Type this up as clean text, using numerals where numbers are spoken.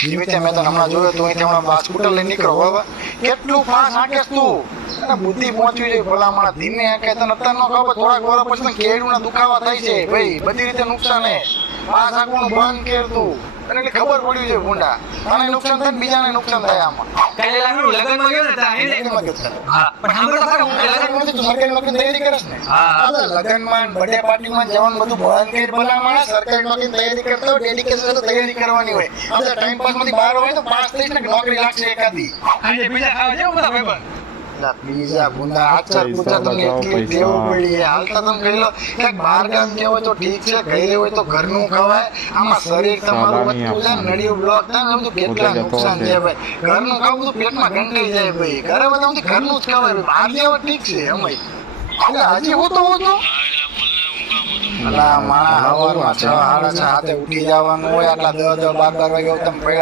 જીવે મેં તો હમણાં જોયો તું અહીંથી હમણાં સ્કૂટર લઈને નીકળો બરાબર કેટલું ફાસ હાંકેસ તું અને બુદ્ધિ પહોંચવી જોઈએ ભલા માણસ ધીમે હાંકે તો નતર ન ખબર થોડાક વર્ષ પછી કેળુના દુખાવા થાય છે ભાઈ બધી રીતે નુકસાન હે ફાસ હાંકવાનું બંધ કર તું અને એટલે ખબર પડવી જોઈએ ભૂંડા તને નુકસાન થાય ને બીજાને નુકસાન થાય આમાં કાલે લાગુ લગનમાં ગયો ને ત્યાં એને હા પણ સાંભળો ખરા હું લગનમાં તું સરકારી નોકરી તૈયારી કરસ ને હા લગનમાં બર્થડે પાર્ટીમાં જવાનું બધું બંધ કરી ભલા માણસ સરકારી નોકરી તૈયારી કરતો ડેડિકેશન તો તૈયારી કરવાની હોય આપણે ટાઈમ પાસ માંથી બહાર હોય તો પાસ થઈશ ને નોકરી લાગશે એકાદી આજે બીજા ખાવા જેવું બધા ભાઈબંધ બીજા ગુંડા આચાર પૂછા તમને એટલી ટેવ પડી હાલતા તમે કહી લો કે બહાર ગામ ગયા હોય તો ઠીક છે ઘરે હોય તો ઘરનું ખવાય આમાં શરીર તમારું વધતું જાય નળિયું બ્લોક થાય ને બધું કેટલા નુકસાન છે ભાઈ ઘરનું ખાવું તો પેટમાં ગંડાઈ જાય ભાઈ ઘરે બધા ઘરનું જ ખવાય બહાર ગયા હોય ઠીક છે અમે એટલે હજી હું તો અલા માણા હવારમાં 6 સાડા 6 હાથે ઉઠી જવાનું હોય આટલા 10 12 વાગે તમે પડ્યા